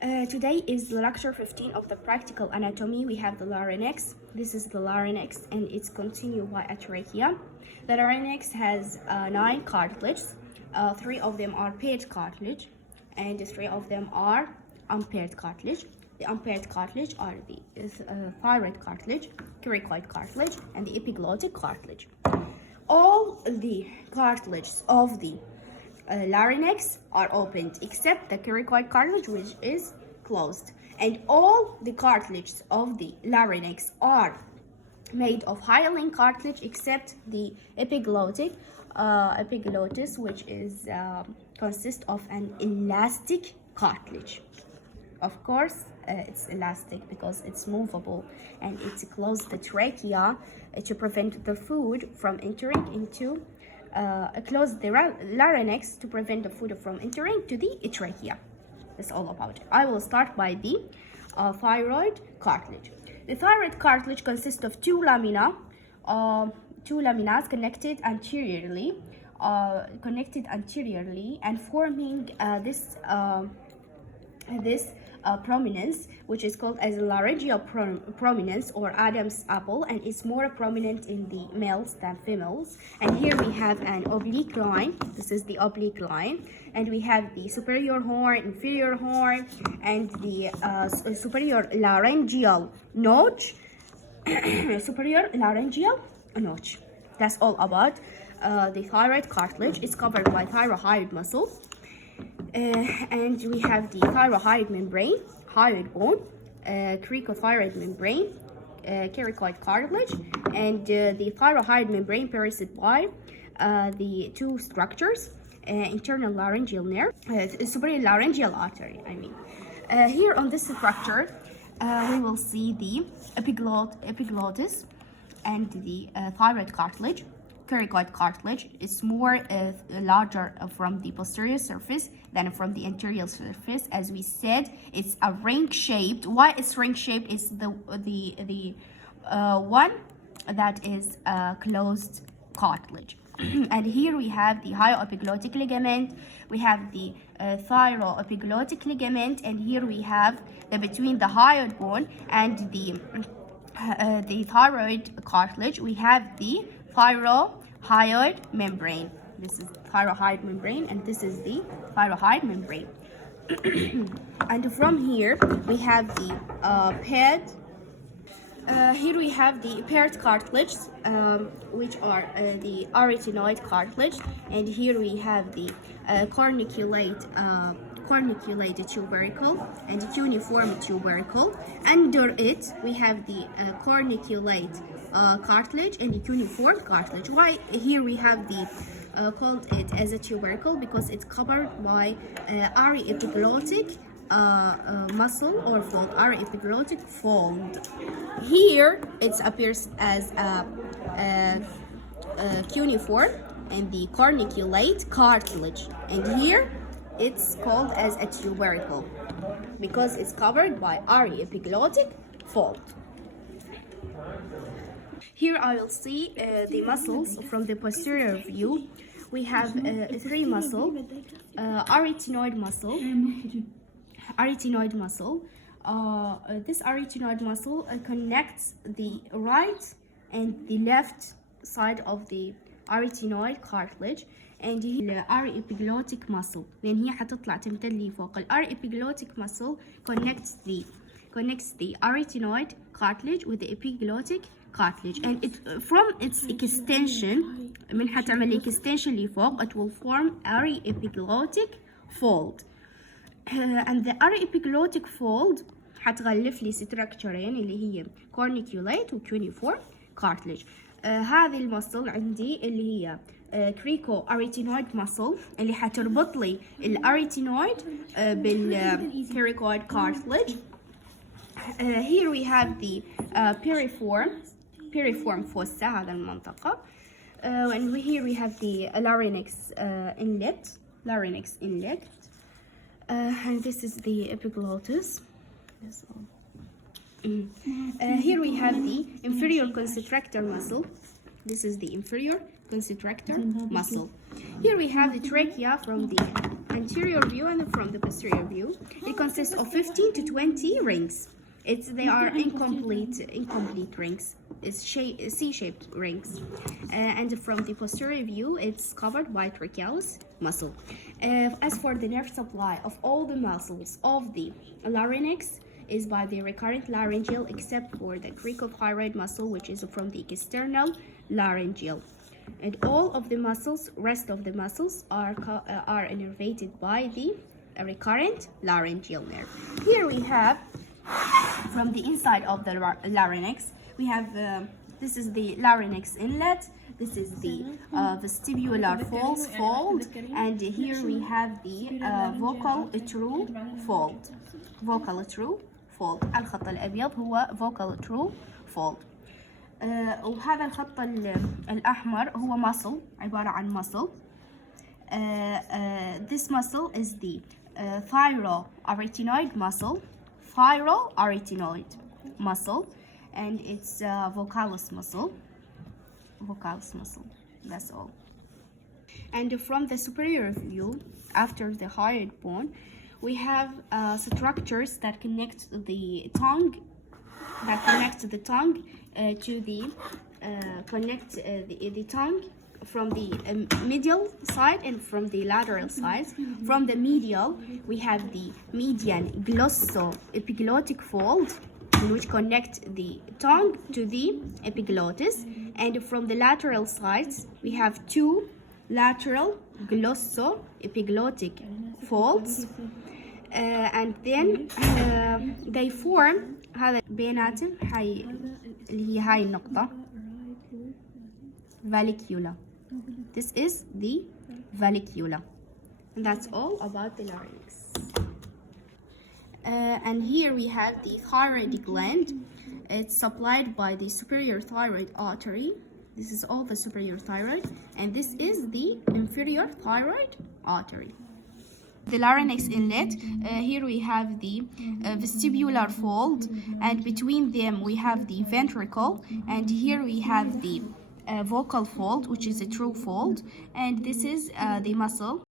Today is lecture 15 of the practical anatomy. We have the larynx. This is the larynx and it's continued by a trachea. The larynx has 9 cartilages. 3 of them are paired cartilage and 3 of them are unpaired cartilage. The unpaired cartilage are the thyroid cartilage, cricoid cartilage, and the epiglottic cartilage. All the cartilages of the larynx are opened except the cricoid cartilage, which is closed, and all the cartilages of the larynx are made of hyaline cartilage except the epiglottis, which is consists of an elastic cartilage. Of course, it's elastic because it's movable and it closes the trachea to prevent the food from entering into close the larynx to prevent the food from entering to the trachea. That's all about it. I will start by the thyroid cartilage. The thyroid cartilage consists of two laminas connected anteriorly and forming this prominence, which is called as laryngeal prominence or Adam's apple, and it's more prominent in the males than females. And here we have an oblique line. This is the oblique line, and we have the superior horn, inferior horn, and the superior laryngeal notch. Superior laryngeal notch. That's all about the thyroid cartilage. It's covered by thyroid muscle. And we have the thyroid membrane, hyoid bone, cricothyroid membrane, cricoid cartilage, and the thyroid membrane perised by the two structures, internal laryngeal nerve, superior laryngeal artery. Here on this structure, we will see the epiglottis and the thyroid cartilage. Cricoid cartilage is more larger from the posterior surface than from the anterior surface. As we said, it's a ring shaped. Why it's ring shaped is the one that is closed cartilage. And here we have the hyoepiglottic ligament, we have the thyroepiglottic ligament, and here we have between the hyoid bone and the thyroid cartilage, we have the thyroid membrane. This is thyroid membrane and this is the thyroid membrane. And from here we have the paired. Here we have the paired cartilage, which are the arytenoid cartilage, and here we have the corniculate tubercle and cuneiform tubercle. Under it we have the corniculate cartilage and the cuneiform cartilage. Why here we have the called it as a tubercle? Because it's covered by aryepiglottic muscle or fold, aryepiglottic fold. Here it appears as a cuneiform and the corniculate cartilage, and here it's called as a tubercle because it's covered by aryepiglottic fold. Here I will see the muscles from the posterior view. We have 3 muscles. Arytenoid muscle. This arytenoid muscle connects the right and the left side of the arytenoid cartilage, and هي aryepiglottic muscle لأن هي حتطلع تمتد لي فوق. Aryepiglottic muscle connects the arytenoid cartilage with the epiglottic cartilage, and it from its extension من حتعمل extension لفوق it will form aryepiglottic fold. And the aryepiglottic fold حتغلف لي ستراكشرين اللي هي corniculate و cuneiform cartilage. هذه المصل عندي اللي هي كريكو أريتينويد muscle اللي حتربط لي الأريتينويد بالكريكويد cartilage. Here we have the piriform fossa, هذا المنطقة. And here we have the larynx inlet. And this is the epiglottis. That's all. Here we have the inferior constrictor muscle. This is the inferior constrictor muscle. Here we have the trachea from the anterior view and from the posterior view. It consists of 15 to 20 rings. They are incomplete rings. It's C-shaped rings. And from the posterior view, it's covered by trachealis muscle. As for the nerve supply of all the muscles of the larynx is by the recurrent laryngeal, except for the cricothyroid muscle, which is from the external laryngeal. And all of the muscles, rest of the muscles are innervated by the recurrent laryngeal nerve. Here we have, from the inside of the larynx, we have this is the larynx inlet. This is the vestibular fold, and here we have the vocal true fold. vocal true fold. الخط الأبيض هو vocal true fold. وهذا الخط الأحمر هو muscle، عبارة عن muscle. This muscle is the thyroarytenoid muscle, and it's vocalis muscle. That's all. And from the superior view, after the hyoid bone, we have structures that connect the tongue, to the the tongue from the medial side and from the lateral sides. From the medial, we have the median glossoepiglottic fold, which connect the tongue to the epiglottis. And from the lateral sides, we have two lateral glossoepiglottic folds. And then they form هذا بيناتهم اللي هي هاي النقطة vallicula. This is the vallicula. And that's all about the larynx. And here we have the thyroid gland. It's supplied by the superior thyroid artery. This is all the superior thyroid, and this is the inferior thyroid artery. The larynx inlet, here we have the vestibular fold, and between them we have the ventricle, and here we have the vocal fold, which is a true fold, and this is the muscle